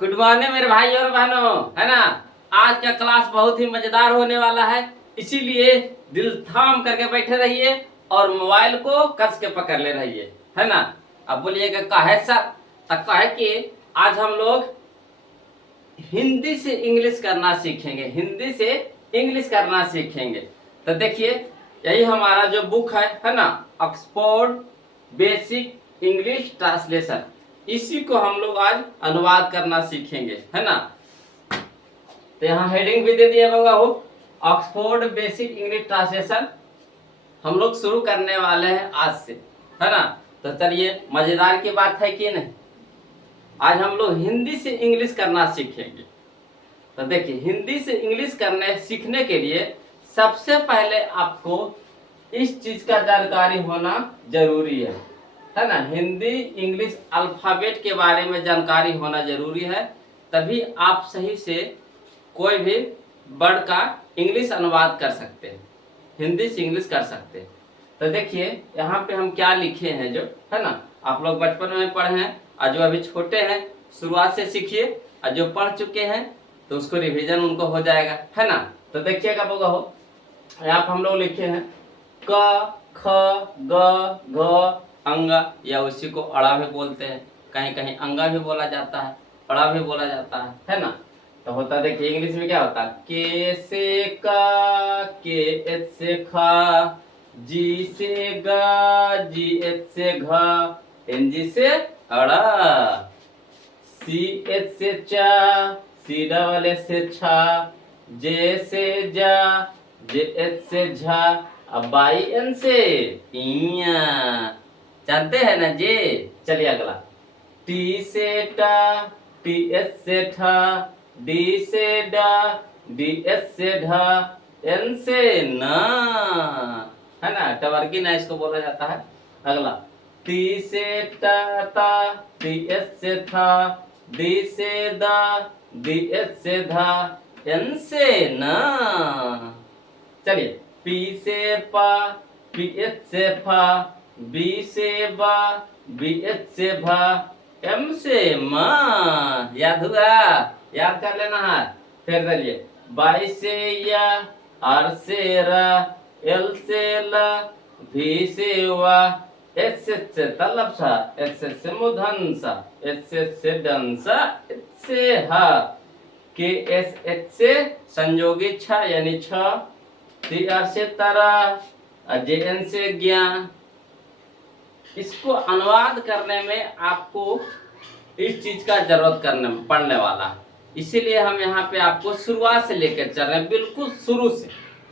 Good morning मेरे भाई और बहनों, है ना। आज का क्लास बहुत ही मजेदार होने वाला है, इसीलिए दिल थाम करके बैठे रहिए और मोबाइल को कस के पकड़ ले रहिए, है ना। अब बोलिएगा काहे सर, तब कहे कि आज हम लोग हिंदी से इंग्लिश करना सीखेंगे, हिंदी से इंग्लिश करना सीखेंगे। तो देखिए यही हमारा जो बुक है ना, ऑक्सफोर्ड बेसिक इंग्लिश ट्रांसलेशन, इसी को हम लोग आज अनुवाद करना सीखेंगे, है ना। तो यहाँ हेडिंग भी दे दिया होगा, वो ऑक्सफोर्ड बेसिक इंग्लिश ट्रांसलेशन हम लोग शुरू करने वाले हैं आज से, है ना। तो चलिए, मजेदार की बात है कि नहीं, आज हम लोग हिंदी से इंग्लिश करना सीखेंगे। तो देखिए, हिंदी से इंग्लिश करने सीखने के लिए सबसे पहले आपको इस चीज का जानकारी होना जरूरी है ना। हिंदी इंग्लिश अल्फाबेट के बारे में जानकारी होना जरूरी है, तभी आप सही से कोई भी वर्ड का इंग्लिश अनुवाद कर सकते हैं, हिंदी से इंग्लिश कर सकते हैं। तो देखिए यहाँ पे हम क्या लिखे हैं, जो है ना, आप लोग बचपन में पढ़े हैं और जो अभी छोटे हैं शुरुआत से सीखिए, और जो पढ़ चुके हैं तो उसको रिवीजन उनको हो जाएगा, है ना। तो देखिएगा बोगा हो, यहाँ पे हम लोग लिखे हैं क ख ग घ अंगा, या उसी को अड़ा भी बोलते हैं, कहीं कहीं अंगा भी बोला जाता है, अड़ा भी बोला जाता है ना। तो होता देखिए इंग्लिश में क्या होता है, के से का, के एच से खा, जी से गा, जी एच से घा, एन जी से अड़ा, सी एच से चा, सी डबल एच से छा, जे से जा, जे एच से झा, अब बाई एन से इया, जानते हैं ना जे। चलिए अगला, टी से टा, टी एच से ठा, डी से डा, डी एच से ढा, एन से ना, है ना, टवर्की ना इसको बोला जाता है। अगला, टी से टा ता, टी एच से था, डी से दा, डी एच से धा, एन से ना। चलिए, पी से पा, पी एच से फा, बी से बा, बी एच से भा, एम से माँ। याद हुआ, याद कर लेना है। फिर चलिए, बाई से या, आर से रा, एल से ला, भी से वा, एच से तलब सा, एच से मुधन सा, एच से डंसा, एच से हा, के एस एच से संयोगी छ यानी छ, टी आर से तारा, जे एन से ज्ञान। इसको अनुवाद करने में आपको इस चीज का जरूरत करने पड़ने वाला है, इसीलिए हम यहाँ पे आपको शुरुआत से लेकर चल रहे हैं, बिल्कुल शुरू से।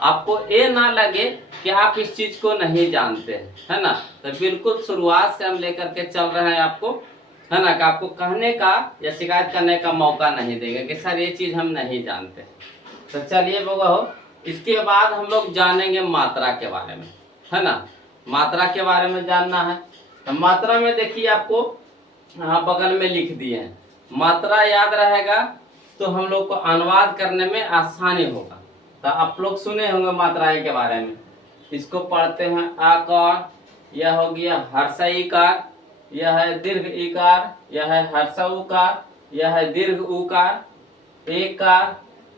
आपको ये ना लगे कि आप इस चीज को नहीं जानते हैं, है ना। तो बिल्कुल शुरुआत से हम लेकर के चल रहे हैं आपको, है ना, कि आपको कहने का या शिकायत करने का मौका नहीं देंगे कि सर ये चीज हम नहीं जानते। तो चलिए बोगा हो, इसके बाद हम लोग जानेंगे मात्रा के बारे में, है ना। मात्रा के बारे में जानना है, तो मात्रा में देखिए आपको यहाँ बगल में लिख दिए हैं, मात्रा याद रहेगा तो हम लोग को अनुवाद करने में आसानी होगा। तो आप लोग सुने होंगे मात्राएं के बारे में, इसको पढ़ते हैं आकार, यह हो गया हर्ष इकार, यह है दीर्घ इकार, यह है हर्ष उकार, यह है दीर्घ उकार, एकार,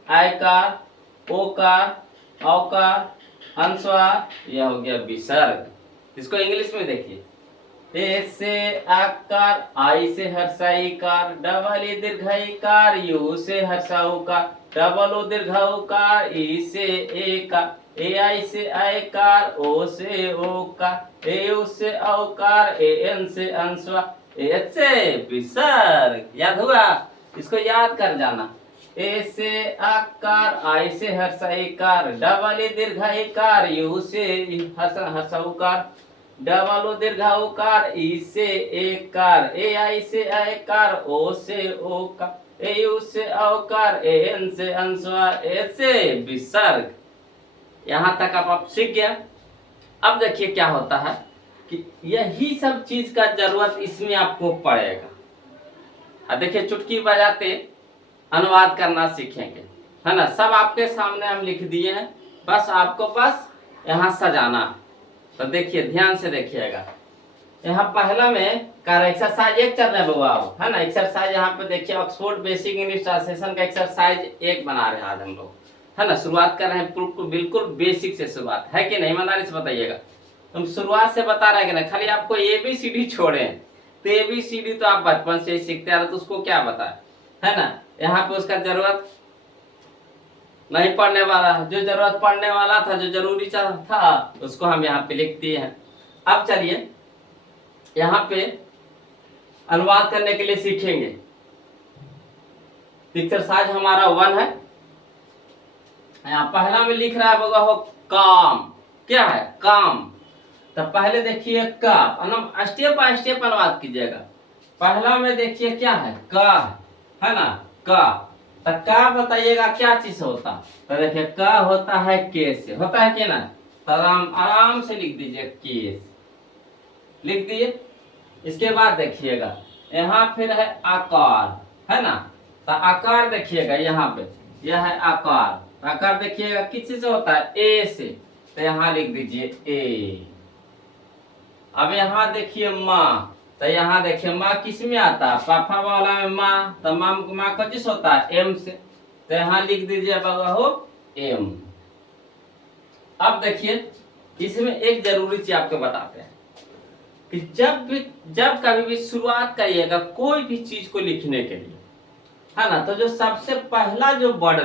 आयकार, ओकार, औकार, अनुस्वार, यह हो गया विसर्ग। इसको इंग्लिश में देखिए, ए से आकार, आई से हर्षाईकार, डबल ई दीर्घाईकार, यू से हर्षाउकार, डबल ओ दीर्घाउकार, ई से एकार, ए आई से आयकार, ओ से ओकार, ए यू से औकार, ए एन से अनुस्वार, एच से विसर्ग। याद हुआ, इसको याद कर जाना। ए से आकार, आई से हर्षाईकार, डबल ई दीर्घाईकार, यू से हर्षाउकार, डबल ओ दीर्घाउकार, ई से एकार, ए आई से आयकार, ओ से ओकार, ए यू से औकार, ए एन से अनुस्वार, ए से विसर्ग। यहाँ तक आप सीख गया। अब देखिए क्या होता है कि यही सब चीज का जरूरत इसमें आपको पड़ेगा। अब देखिए चुटकी बजाते अनुवाद करना सीखेंगे, है ना। सब आपके सामने हम लिख दिए हैं, बस आपको यहाँ सजाना। तो देखिए ध्यान से देखिएगा, यहाँ पहला में कर एक्सरसाइज 1 चल रहा है बाबू, आप है ना। एक्सरसाइज यहाँ पे देखिए ऑक्सफोर्ड बेसिक इंग्लिश ट्रांसलेशन का एक्सरसाइज 1 बना रहे हैं आज हम लोग, है ना। शुरुआत कर रहे हैं बिल्कुल बेसिक से शुरुआत, है कि नहीं, ईमानदारी से बताइएगा। तुम शुरुआत से बता रहे हैं कि ना, खाली आपको ABCD छोड़े, तो ABCD तो आप बचपन से ही सीखते आ रहे, तो उसको क्या बता, है ना। यहाँ पे उसका जरूरत नहीं पढ़ने वाला, जो जरूरत पढ़ने वाला था, जो जरूरी था, उसको हम यहाँ पे लिख दिए हैं। अब चलिए यहाँ पे अनुवाद करने के लिए सीखेंगे। एक्सरसाइज हमारा 1 है। यहाँ पहला में लिख रहा है बगा हो काम, क्या है काम। तो पहले देखिए का, स्टेप बाय स्टेप अनुवाद कीजिएगा। पहला में देखिए क्या है का, है ना का। तो का बताइएगा क्या चीज होता, तो देखिए का होता है के से, होता है कि ना। तो आराम से लिख दीजिए केस, लिख दिए। इसके बाद देखिएगा यहाँ फिर है आकार, है ना। तो आकार देखिएगा यहाँ पे, यह है आकार। आकार देखिएगा किस चीज से होता है, ए से, तो यहाँ लिख दीजिए ए। अब यहाँ देखिए माँ, तो यहाँ देखिए माँ किस में आता है, पापा वाला में माँ, तो माँ का किस होता है एम से, तो यहाँ लिख दीजिए बाबा हो एम। अब देखिए इसमें एक जरूरी चीज आपको बताते हैं कि जब कभी भी शुरुआत करिएगा कोई भी चीज को लिखने के लिए, है ना, तो जो सबसे पहला जो वर्ड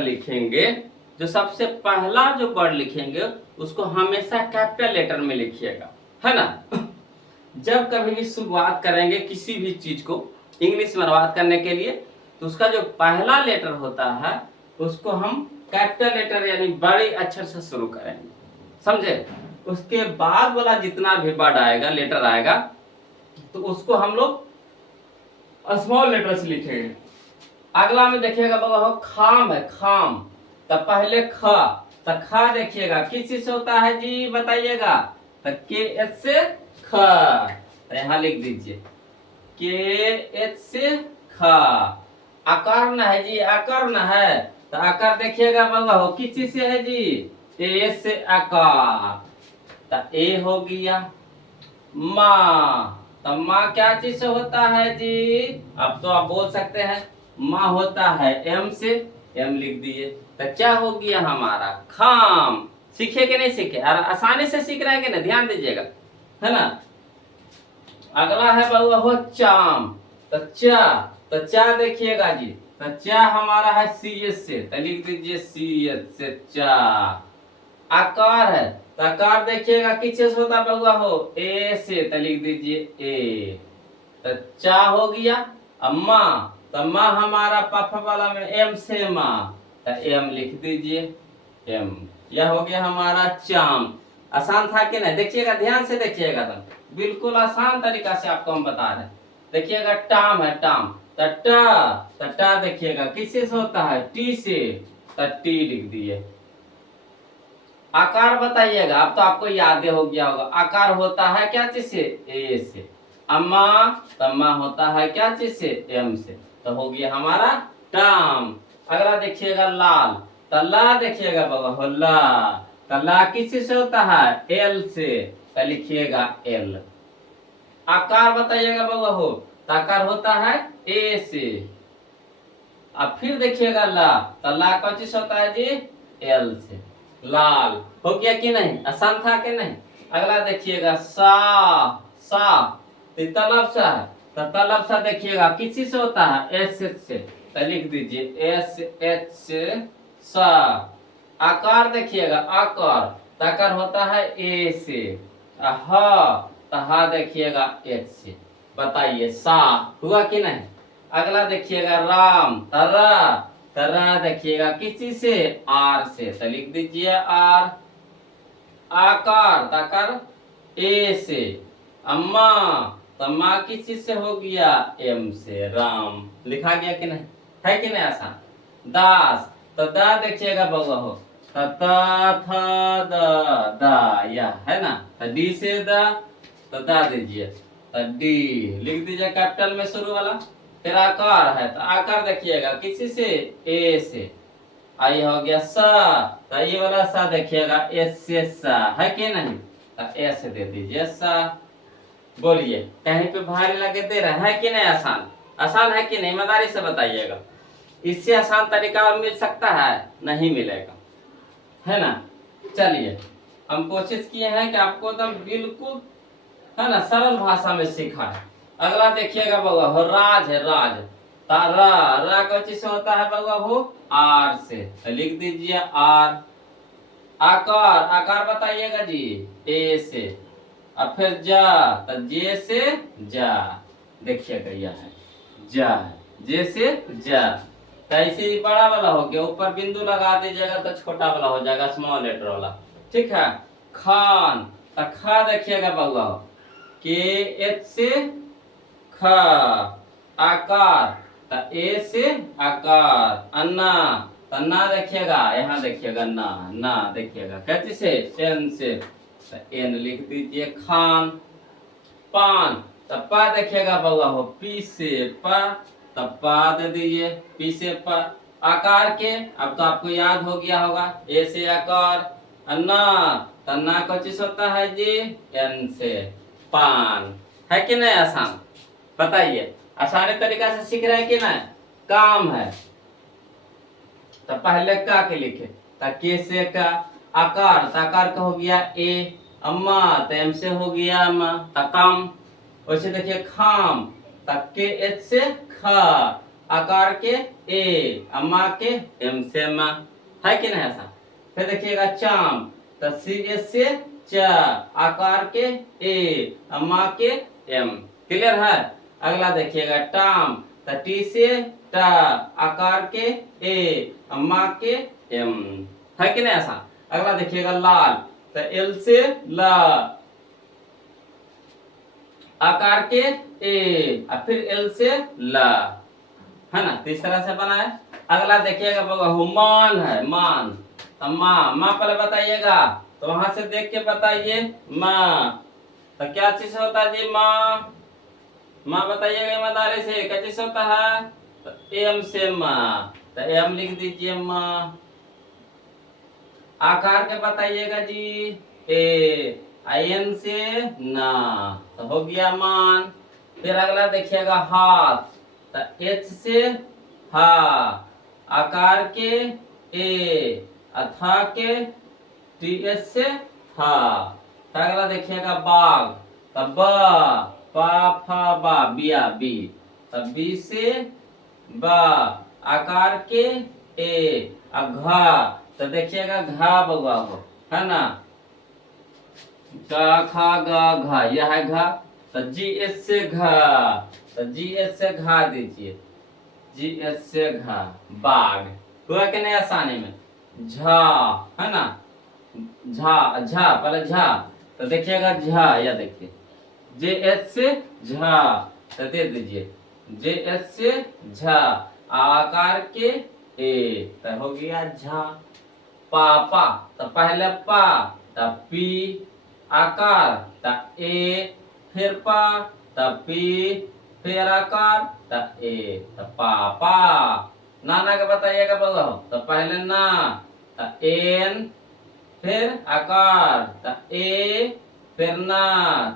लिखेंगे, उसको हमेशा कैपिटल लेटर में लिखिएगा, है ना। जब कभी भी शुरुआत करेंगे किसी भी चीज को इंग्लिश में अनुवाद करने के लिए, तो उसका जो पहला लेटर होता है उसको हम कैपिटल लेटर यानी बड़े अक्षर से शुरू करेंगे, समझे। उसके बाद वाला जितना भी वर्ड आएगा, लेटर आएगा, तो उसको हम लोग स्मॉल लेटर से लिखेंगे। अगला में देखिएगा बाबा खाम है, खाम, तो पहले ख, तो ख देखिएगा किस चीज से होता है जी बताइएगा, तो के एच से ख, तो यहाँ लिख दीजिए के एच से ख। आकार न है जी, आकार न है, तो आकार देखिएगा बाबा हो किस चीज से है जी, ए से आकार, तो ए हो गया। माँ, तो माँ क्या चीज से होता है जी, अब तो आप बोल सकते हैं माँ होता है एम से, एम लिख दिए, तो क्या हो गया हमारा खाम। सीखे कि नहीं सीखे, और आसानी से सीख रहे हैं कि नहीं, ध्यान दीजिएगा, है ना। अगला है बाबू हो चाम, तो चा देखिएगा जी, तो चा हमारा है सी एस से, तो लिख दीजिए सी एस से चा। आकार है, तो आकार देखिएगा किस से होता बउआ हो ए से, तो लिख दीजिए ए, तो चा हो गया। अब माँ, तो माँ हमारा पापा वाला में एम से माँ, तो एम लिख दीजिए एम। यह हो गया हमारा चाम। आसान था कि नहीं, देखिएगा ध्यान से देखिएगा, तो बिल्कुल आसान तरीका से आपको हम बता रहे हैं। देखिएगा टाम है, टाम, तो टा देखिएगा किससे होता है टी से, तो टी लिख दिए। आकार बताइएगा, अब तो आपको याद हो गया होगा, आकार होता है क्या चीज से, ए से। अम्मा, तम्मा होता है क्या चीज से, एम से, तो हो गया हमारा टाम। अगला देखिएगा लाल, तो ला देखिएगा बाबा हो ला, तो ला किस से होता है एल से, तो लिखिएगा एल। आकार बताइएगा बाबा हो, तो आकार होता है ए से। अब फिर देखिएगा ला, तो ला का चीज होता है जी एल से, लाल। हो गया कि नहीं, आसान था कि नहीं। अगला देखिएगा सा, तो तलब सा है, तो तलब सा देखिएगा किसी से होता है एस से, तो लिख दीजिए एस एच से सा। आकार देखिएगा आकार, तो आकार होता है ए से। तो हा देखिएगा एच से। बताइए सा हुआ कि नहीं। अगला देखिएगा राम, तरा देखिएगा किसी से आर से, तो लिख दीजिए आर। आकार ए से। अम्मा, तम्मा किस चीज से हो गया एम से, राम। लिखा गया कि नहीं, है कि नहीं आसान। दास, तो दा देखिएगा बउआ हो, तो दा या है ना, तो डी से दा, तो दा दीजिए, तो डी लिख दीजिए कैपिटल में शुरू वाला। फिर आकार है, तो आकार देखिएगा किसी से ए से। आई हो गया सा, तो ये वाला सा देखिएगा एस से सा, है कि नहीं, तो एस दे दीजिए सा। बोलिए, कहीं पे भारी लगे दे रहा है कि नहीं? आसान आसान है कि नहीं? ईमानदारी से बताइएगा। इससे आसान तरीका और मिल सकता है? नहीं मिलेगा, है ना। चलिए, हम कोशिश किए हैं कि आपको एकदम बिल्कुल, है ना, सरल भाषा में सिखाए। अगला देखिएगा बउआ हो, राज है, राज। तारा रा कौन चीज से होता है बउआ हो? आर से। तो लिख दीजिए आर। आकार, आकार बताइएगा जी, ए से। और फिर जा, तो जे से जा। देखिएगा यह है जा है, जे से जा। तो ऐसे ही बड़ा वाला हो गया, ऊपर बिंदु लगा दीजिएगा तो छोटा वाला हो जाएगा, स्मॉल लेटर वाला। ठीक है। खान, तो खा देखिएगा बउआ हो, के एच से ख। आकार, तो ए से आकार। अन्ना, तो ना देखिएगा, यहाँ देखिएगा ना, ना देखिएगा कैसे से? एन से। तो एन लिख दीजिए खान। पान, तो पा देखिएगा बउआ हो, पी से पा। तो पा दे दीजिए, पी से पा। आकार के, अब तो आपको याद हो गया होगा, ए से आकार। अन्ना, तो ना को चीज होता है जी, एन से पान। है कि नहीं आसान? बताइए, आसानी तरीका से सीख रहे हैं कि नहीं? काम है, तो पहले का के लिखे, तो के से का। आकार, तो आकार का हो गया ए। अम्मा, तो एम से हो गया अम्मा, तो काम। वैसे देखिए खाम, तो के एच से खा। आकार के ए, अम्मा के एम से अम्मा। है कि नहीं ऐसा? फिर देखिएगा चाम, तो सी एस से चा। आकार के ए, अम्मा के एम। क्लियर है? अगला देखिएगा टाम, तो टी से टा। आकार के ए, अम्मा के एम। है कि नहीं ऐसा? अगला देखिएगा लाल, तो एल से ला। आकार के ए, और फिर एल से ला। है ना, तो इस तरह से बना है। अगला देखिएगा मान है, मान। तो माँ पहले बताइएगा, तो वहां से देख के बताइए। माँ, तो क्या चीज होता है जी? माँ, माँ बताइएगा ईमानदारी से, क्या चीज होता है? तो एम से माँ, तो एम लिख दीजिए माँ। आकार के बताइएगा जी, ए। आयन से ना, तो हो गया मान। फिर अगला देखिएगा हाथ, तो एच से हा। आकार के ए, अथा के टी एस से था। तो अगला देखिएगा बाघ, तो ब। पा फा बा, बिया बी। तो बी से बा। आकार के ए, घा। तो देखिएगा घा बउआ हो, है ना। गा खा गा घा, यह है घा। तो जी एस से घा, तो जी एस से घा दीजिए। जी एस से घा, बाघ। हुआ कि नहीं आसानी में? झा, है ना। झा, झा पहले झा, तो देखिएगा झा, या देखिए जे एस से झा, तो दे दीजिए जे एस से झा। आकार के ए, तो हो गया झा। पापा, तो पहले पा, तो पी। आकार, तो ए। फिर पा, तो पी। फिर आकार, तो ए, तो पापा। नाना का बताइएगा बउआ हो, तो पहले ना, तो एन। फिर आकार, तो ए। फिर ना,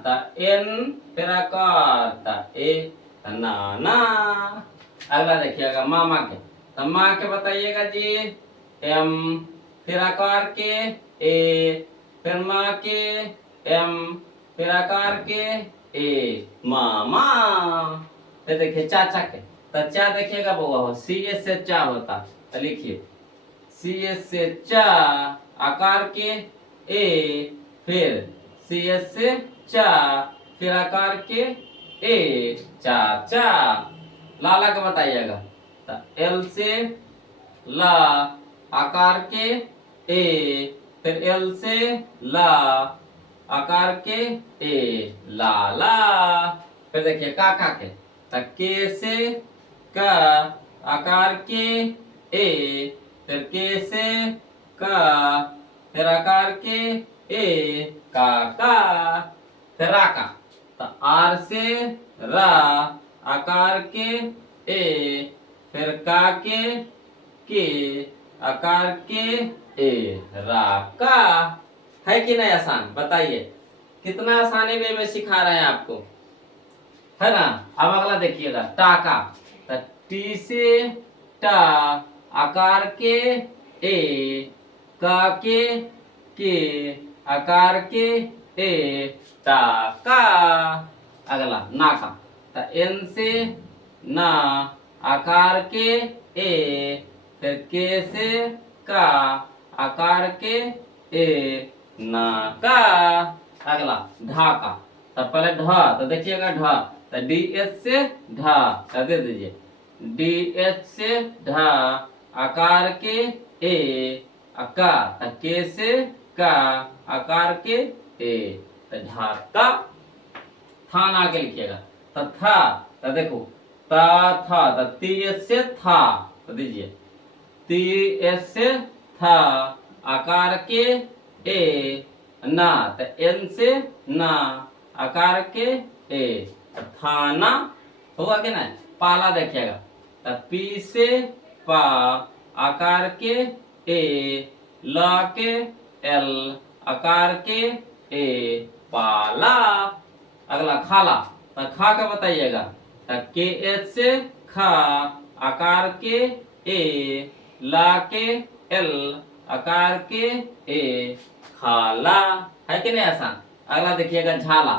तो एन। फिर आकार, तो ए, तो नाना। अगला देखिएगा मामा के, तो माँ के बताइएगा जी, एम। फिर आकार के ए। फिर माँ के एम। फिर आकार के ए, मामा। फिर देखिए चाचा के, तो चा देखिएगा बउआ हो, सी एस से चा होता, तो लिखिए सी एस से चा। आकार के ए। फिर सी एस से चा। फिर आकार के ए, चाचा। लाला का बताइएगा, तो एल से ला। आकार के ए। फिर एल से ला। आकार के ए, लाला। फिर देखिए काका के, तो के से का। आकार के ए। फिर के से का। फिर आकार के ए, काका। फिर राका, तो आर से रा। आकार के ए। फिर का के आकार के ए, राका। है कि नहीं आसान? बताइए, कितना आसानी वे में सिखा रहे हैं आपको। है ना। अब अगला देखिएगा टा का, तो टी से टा, आकार के ए, का के, आकार के ए, टा का। अगला ना का, तो एन से ना, आकार के ए, फिर के से का, आकार के ए, ना का। अगला ढा का, तो पहले ढ, तो देखिएगा ढ, तो डी एच से ढा, तो दे दीजिए डी एच से ढा, आकार के ए, का, तो के से का, आकार के ए, तो ढाका। था ना के लिखिएगा, तो था, तो देखो ता था, तो ती एच से था, तो दीजिए ती एच से था, आकार के ए, ना, तो एन से ना, आकार के ए, थाना। होगा कि नहीं। पाला देखिएगा, तो पी से पा, आकार के ए, ला के एल, आकार के ए, पाला। अगला खाला, तो खा का बताइएगा, तो के एच से खा, आकार के ए, ला के एल, आकार के ए, खाला। है कि नहीं आसान। अगला देखिएगा झाला,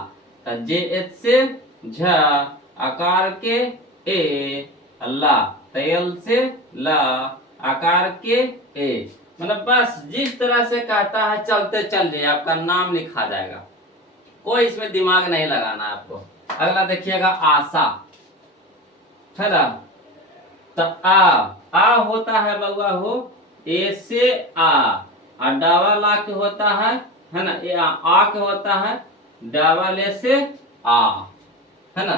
तो जे एच से झ, आकार के ए, ला, तेल से ला, आकार के ए। मतलब बस जिस तरह से कहता है चलते चल जाइए, आपका नाम लिखा जाएगा, कोई इसमें दिमाग नहीं लगाना आपको। अगला देखिएगा आशा, है ना। तो आ होता है बउआ हो ए से आ, डावा ला के होता है ना। ए आ के होता है डावा ले से आ, है ना।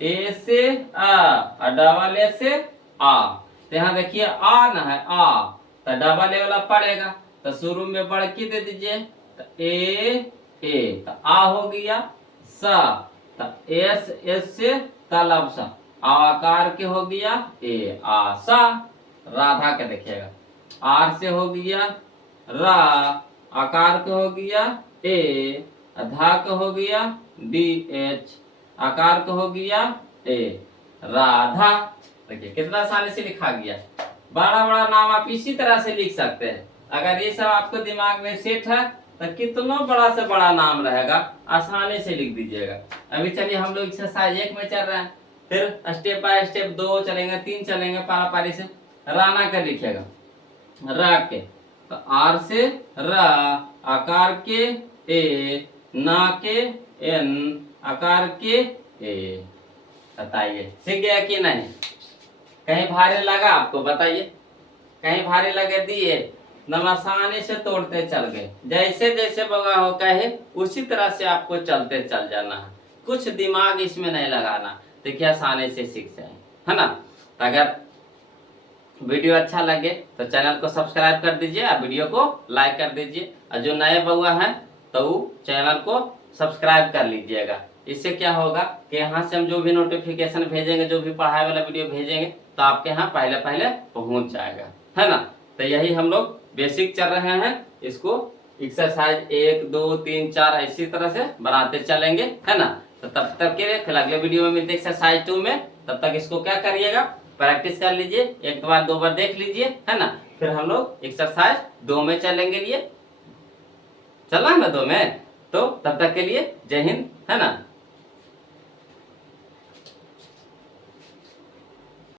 ए से आ, डावा ले से आ, तो यहाँ देखिए आ ना है आ, तो डावा ले वाला पड़ेगा, तो शुरू में बड़की दे दीजिए, तो ए, तो आ हो गया सा, तो एस से तालब सा, आकार के हो गया ए, आशा। राधा के देखिएगा, आर से हो गया रा, आकार के हो गया ए, धा के हो गया डी एच, आकार का हो गया ए, राधा। देखिए कितना आसानी से लिखा गया। बड़ा बड़ा नाम आप इसी तरह से लिख सकते हैं। अगर ये सब आपको दिमाग में सेट है तो कितना बड़ा से बड़ा नाम रहेगा, आसानी से लिख दीजिएगा। अभी चलिए हम लोग एक्सरसाइज 1 में चल रहे हैं, फिर स्टेप बाय स्टेप 2 चलेंगे, 3 चलेंगे, पारा पारी से। राना का लिखिएगा, रा के, तो आर से रा, आकार के ए, ना के एन, आकार के ए। बताइए सीख गया कि नहीं। कहीं भारी लगा आपको बताइए, कहीं भारी लगे दिए नम आसानी से तोड़ते चल गए। जैसे जैसे बगा हो कहे उसी तरह से आपको चलते चल जाना है, कुछ दिमाग इसमें नहीं लगाना। देखिए आसानी से सीख जाए, है ना। अगर वीडियो अच्छा लगे तो चैनल को सब्सक्राइब कर दीजिए और वीडियो को लाइक कर दीजिए, और जो नए बउआ हैं तो चैनल को सब्सक्राइब कर लीजिएगा। इससे क्या होगा कि यहाँ से हम जो भी नोटिफिकेशन भेजेंगे, जो भी पढ़ाई वाला वीडियो भेजेंगे, तो आपके यहाँ पहले पहले पहुँच जाएगा, है ना। तो यही हम लोग बेसिक चल रहे हैं, इसको एक्सरसाइज 1 2 3 4 इसी तरह से बनाते चलेंगे, है ना। तो तब तक के लिए फिर अगले वीडियो में मिलते एक्सरसाइज 2 में। तब तक इसको क्या करिएगा, प्रैक्टिस कर लीजिए, 1 बार 2 बार देख लीजिए, है ना। फिर हम लोग एक्सरसाइज 2 में चलेंगे लिए, चला है ना 2 में। तो तब तक के लिए जय हिंद, है ना।